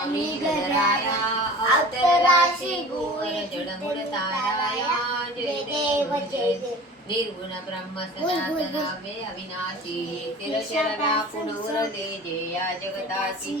स्वामी गणराया अवतराशी गुण जडमुड ताराया जय देव जय देव निर्गुण ब्रह्म सनातनावे अविनाशी तिरशर व्यापुन उरले जे या जगताची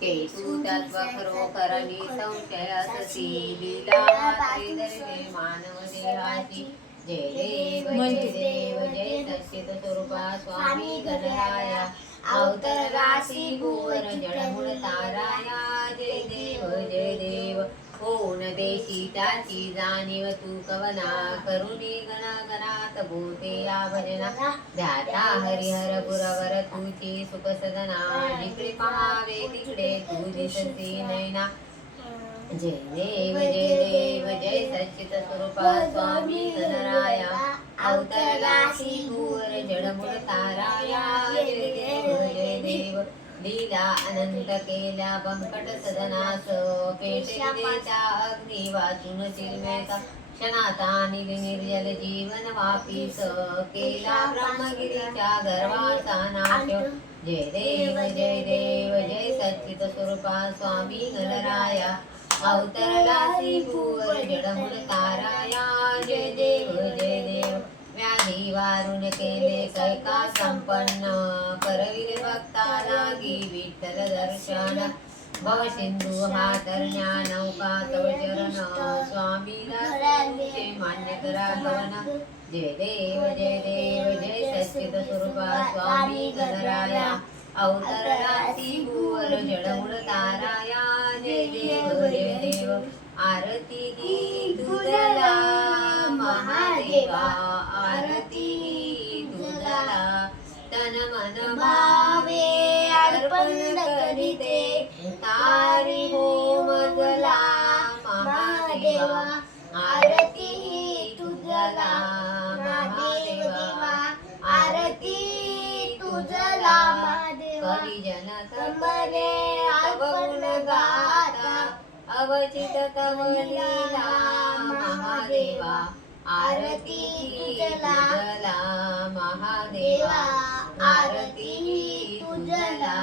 केतु तत्व खरोखर निसंशय अससी लीला मात्रे दर्शे मानव देहाची जय देव जय सच्चित स्वरूपा स्वामी गणराया अवतरासी भुवर जडमुळ ताराया जय देव होऊन देशी त्याची जाणीव तू कवना करुणी गणागणात भूते या भजना ध्याता हरिहर पुरवर तुझी सुख सदना जिकडे पहावे तिकडे तू दिसती नैना जय देव जय सच्चित स्वरूपा स्वामी गणराया अवतरलासी भुवर जडमुळ ताराया जय देव लीला अनंत केल्या बंकट सदनास पेटविलेचा अग्नी वाचून चिरमेचा क्षणाता निर्जल जीवन वापीस केला ब्रह्मगिरीच्या गर्वाचा नाश जय देव जय सच्चित स्वरूपा स्वामी गणराया अवतरलासी भुवर जडमुळ ताराया जय देव व्याधी वारून केले कैका संपन्न करविले भक्ता लागी विठ्ठल दर्शन भव सिंधू हा तरण्या नौका तव चरण स्वामीला तुझे मान्य करा गमन जय देव जय सच्चित स्वरूपा स्वामी गणराया अवतरलासी भुवर जडमुळ ताराया जय देव आरती गी तुझला महादेवा आरती तुझला तन मन भावे अर्पण करीते तारी हो मजला महादेवा आरती तुझला महादेवा आरती तुझला कवी जन तंबरे अवगुण गाता अवचित तव लीला महादेवा आरती तुझला महादेवा आरती तुझला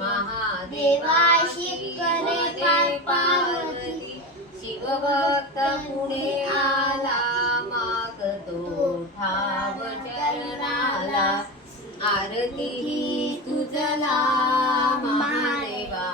महादेवा शिवरे पार्वती शिवभक्त पुढे आला मागतो ठाव चरणाला आरती तुझला महादेवा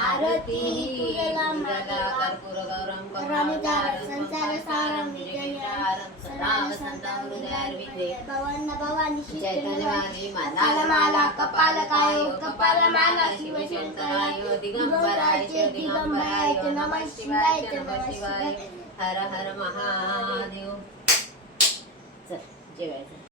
आरती तुझला कर्पूर गौरम करुणावतारं संसार सारं विजयहारं सदा वसन्तं हृदयारविन्दे भवानी चैतन्यवाणी माला माला कपालकाय कपालमाला शिवशंकराय दिगंबराय नमः शिवाय हर हर महादेव चल जेवायचं